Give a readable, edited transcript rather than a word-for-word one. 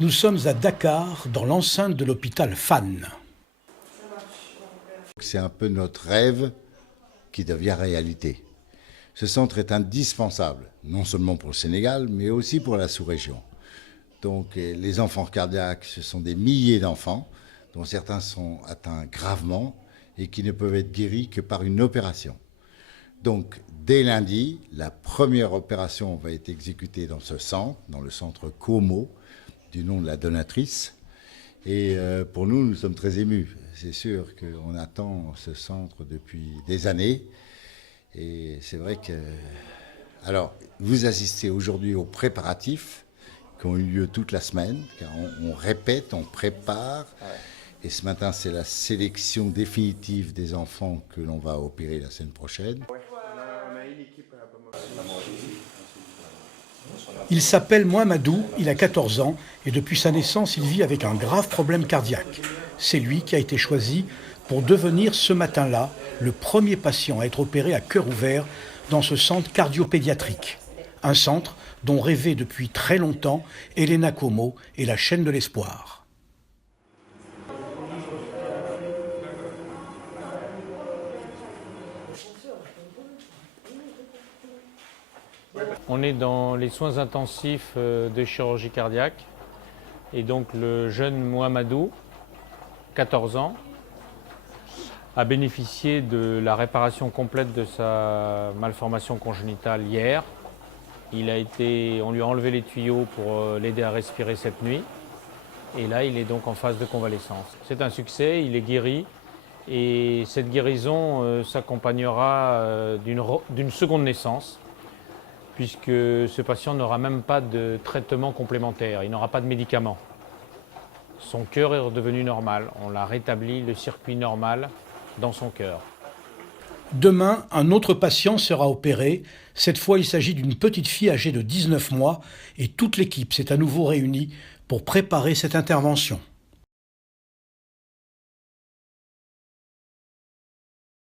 Nous sommes à Dakar, dans l'enceinte de l'hôpital Fann. C'est un peu notre rêve qui devient réalité. Ce centre est indispensable, non seulement pour le Sénégal, mais aussi pour la sous-région. Donc les enfants cardiaques, ce sont des milliers d'enfants, dont certains sont atteints gravement et qui ne peuvent être guéris que par une opération. Donc dès lundi, la première opération va être exécutée dans ce centre, dans le centre Como, du nom de la donatrice. Et pour nous, nous sommes très émus. C'est sûr qu'on attend ce centre depuis des années. Et c'est vrai que... Alors, vous assistez aujourd'hui aux préparatifs qui ont eu lieu toute la semaine, car on répète, on prépare. Et ce matin, c'est la sélection définitive des enfants que l'on va opérer la semaine prochaine. Il s'appelle Mohamedou, il a 14 ans et depuis sa naissance, il vit avec un grave problème cardiaque. C'est lui qui a été choisi pour devenir ce matin-là le premier patient à être opéré à cœur ouvert dans ce centre cardiopédiatrique. Un centre dont rêvait depuis très longtemps Elena Como et la chaîne de l'espoir. On est dans les soins intensifs de chirurgie cardiaque et donc le jeune Mohamedou, 14 ans, a bénéficié de la réparation complète de sa malformation congénitale hier. On lui a enlevé les tuyaux pour l'aider à respirer cette nuit et là il est donc en phase de convalescence. C'est un succès, il est guéri et cette guérison s'accompagnera d'une seconde naissance, puisque ce patient n'aura même pas de traitement complémentaire, il n'aura pas de médicaments. Son cœur est redevenu normal, on l'a rétabli le circuit normal dans son cœur. Demain, un autre patient sera opéré. Cette fois, il s'agit d'une petite fille âgée de 19 mois et toute l'équipe s'est à nouveau réunie pour préparer cette intervention.